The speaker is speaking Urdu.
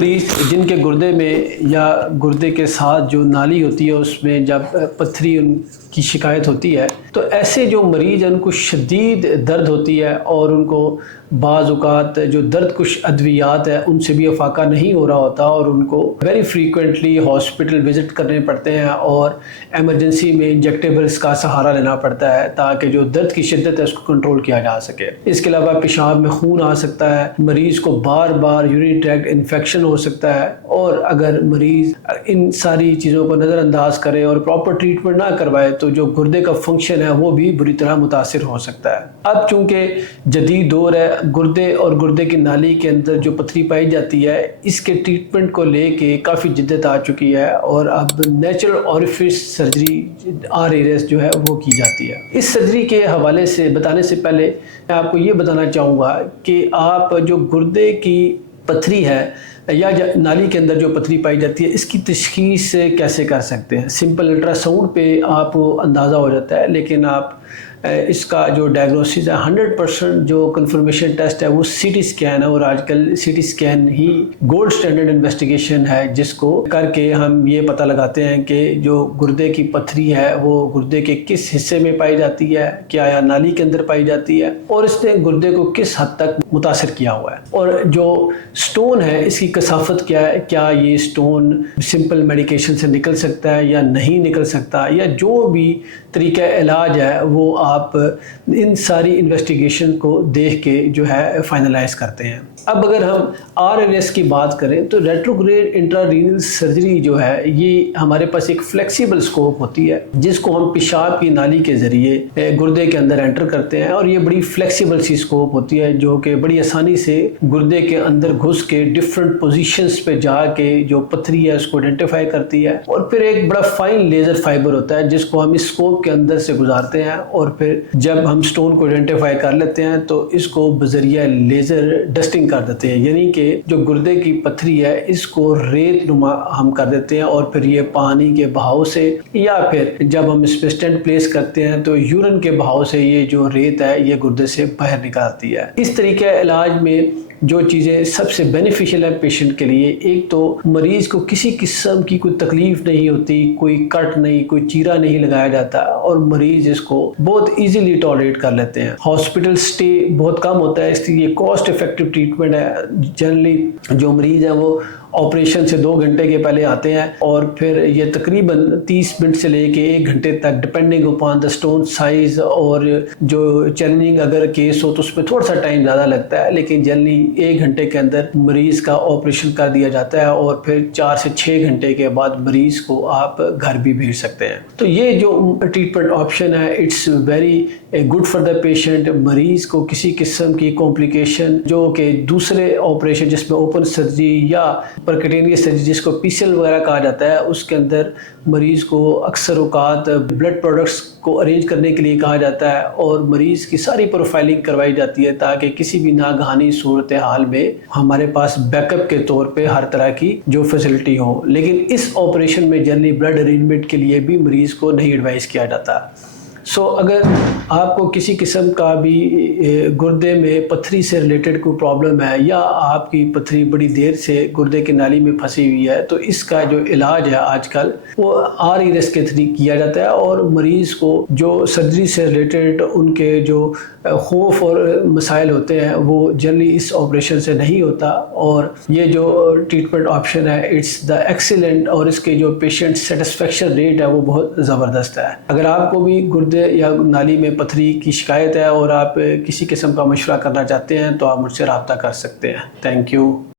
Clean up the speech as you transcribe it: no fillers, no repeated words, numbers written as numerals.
مریض جن کے گردے میں یا گردے کے ساتھ جو نالی ہوتی ہے اس میں جب پتھری ان کی شکایت ہوتی ہے تو ایسے جو مریض ہیں ان کو شدید درد ہوتی ہے اور ان کو بعض اوقات جو درد کش ادویات ہے ان سے بھی افاقہ نہیں ہو رہا ہوتا اور ان کو ویری فریکوینٹلی ہاسپٹل وزٹ کرنے پڑتے ہیں اور ایمرجنسی میں انجیکٹیبلز کا سہارا لینا پڑتا ہے تاکہ جو درد کی شدت ہے اس کو کنٹرول کیا جا سکے۔ اس کے علاوہ پیشاب میں خون آ سکتا ہے، مریض کو بار بار یورینری ٹریکٹ انفیکشن ہو سکتا ہے، اور اگر مریض ان ساری چیزوں کو نظر انداز کرے اور پراپر ٹریٹمنٹ نہ کروائے تو جو گردے کا فنکشن ہے وہ بھی بری طرح متاثر ہو سکتا ہے۔ اب چونکہ جدید دور ہے، گردے اور گردے کی نالی کے اندر جو پتھری پائی جاتی ہے اس کے ٹریٹمنٹ کو لے کے کافی جدت آ چکی ہے اور اب نیچرل اوریفس سرجری RAS جو ہے وہ کی جاتی ہے۔ اس سرجری کے حوالے سے بتانے سے پہلے میں آپ کو یہ بتانا چاہوں گا کہ آپ جو گردے کی پتھری ہے یا نالی کے اندر جو پتھری پائی جاتی ہے اس کی تشخیص کیسے کر سکتے ہیں۔ سمپل الٹرا ساؤنڈ پہ آپ کو اندازہ ہو جاتا ہے، لیکن آپ اس کا جو ڈائگنوسس ہے 100% جو کنفرمیشن ٹیسٹ ہے وہ CT اسکین ہے، اور آج کل CT اسکین ہی گولڈ سٹینڈرڈ انویسٹیگیشن ہے جس کو کر کے ہم یہ پتہ لگاتے ہیں کہ جو گردے کی پتھری ہے وہ گردے کے کس حصے میں پائی جاتی ہے، کیا یا نالی کے اندر پائی جاتی ہے اور اس نے گردے کو کس حد تک متاثر کیا ہوا ہے، اور جو سٹون ہے اس کی کثافت کیا ہے، کیا یہ سٹون سمپل میڈیکیشن سے نکل سکتا ہے یا نہیں نکل سکتا، یا جو بھی طریقہ علاج ہے وہ آپ ان ساری انویسٹیگیشن کو دیکھ کے جو ہے فائنلائز کرتے ہیں۔ اب اگر ہم RAS کی بات کریں تو ریٹروگریڈ انٹرارینل سرجری جو ہے یہ ہمارے پاس ایک فلیکسیبل سکوپ ہوتی ہے جس کو ہم پیشاب کی نالی کے ذریعے گردے کے اندر انٹر کرتے ہیں، اور یہ بڑی فلیکسیبل سی سکوپ ہوتی ہے جو کہ بڑی آسانی سے گردے کے اندر گھس کے ڈفرنٹ پوزیشنز پہ جا کے جو پتھری ہے اس کو آئیڈینٹیفائی کرتی ہے، اور پھر ایک بڑا فائن لیزر فائبر ہوتا ہے جس کو ہم اس سکوپ کے اندر سے گزارتے ہیں، اور پھر جب ہم سٹون کو آئیڈینٹیفائی کر لیتے ہیں تو اس کو بذریعہ لیزر ڈسٹنگ کر دیتے ہیں، یعنی کہ جو گردے کی پتھری ہے اس کو ریت نما ہم کر دیتے ہیں، اور پھر یہ پانی کے بہاؤ سے یا پھر جب ہم اس پہ اسٹینٹ پلیس کرتے ہیں تو یورین کے بہاؤ سے یہ جو ریت ہے یہ گردے سے باہر نکالتی ہے۔ اس طریقے علاج میں جو چیزیں سب سے بینیفیشل ہیں پیشنٹ کے لیے، ایک تو مریض کو کسی قسم کی کوئی تکلیف نہیں ہوتی، کوئی کٹ نہیں، کوئی چیرا نہیں لگایا جاتا، اور مریض اس کو بہت ایزیلی ٹالریٹ کر لیتے ہیں۔ ہاسپٹل سٹے بہت کم ہوتا ہے، اس لیے یہ کاسٹ افیکٹو ٹریٹمنٹ ہے۔ جنرلی جو مریض ہیں وہ آپریشن سے 2 گھنٹے کے پہلے آتے ہیں، اور پھر یہ تقریباً 30 منٹ سے لے کے 1 گھنٹے تک depending upon the stone size, اور جو چیلنجنگ اگر کیس ہو تو اس میں تھوڑا سا ٹائم زیادہ لگتا ہے، لیکن جنرلی 1 گھنٹے کے اندر مریض کا آپریشن کر دیا جاتا ہے، اور پھر 4 سے 6 گھنٹے کے بعد مریض کو آپ گھر بھی بھیج سکتے ہیں۔ تو یہ جو ٹریٹمنٹ آپشن ہے it's very good for the patient. مریض کو کسی قسم کی کمپلیکیشن جو کہ دوسرے آپریشن جس میں اوپن سرجری یا پرکٹینیس سرجری جس کو PCL وغیرہ کہا جاتا ہے اس کے اندر مریض کو اکثر اوقات بلڈ پروڈکٹس کو ارینج کرنے کے لیے کہا جاتا ہے، اور مریض کی ساری پروفائلنگ کروائی جاتی ہے تاکہ کسی بھی ناگہانی صورتحال میں ہمارے پاس بیک اپ کے طور پہ ہر طرح کی جو فیسلٹی ہو۔ لیکن اس آپریشن میں جنرلی بلڈ ارینجمنٹ کے لیے بھی مریض کو نہیں ایڈوائز کیا جاتا۔ اگر آپ کو کسی قسم کا بھی گردے میں پتھری سے ریلیٹڈ کوئی پرابلم ہے، یا آپ کی پتھری بڑی دیر سے گردے کی نالی میں پھنسی ہوئی ہے، تو اس کا جو علاج ہے آج کل وہ RAS کے تھری کیا جاتا ہے، اور مریض کو جو سرجری سے ریلیٹڈ ان کے جو خوف اور مسائل ہوتے ہیں وہ جنرلی اس آپریشن سے نہیں ہوتا، اور یہ جو ٹریٹمنٹ آپشن ہے اٹس دا ایکسیلنٹ، اور اس کے جو پیشنٹ سیٹسفیکشن ریٹ ہے وہ بہت زبردست ہے۔ اگر آپ کو بھی گردے یا نالی میں پتھری کی شکایت ہے اور آپ کسی قسم کا مشورہ کرنا چاہتے ہیں تو آپ مجھ سے رابطہ کر سکتے ہیں۔ Thank you.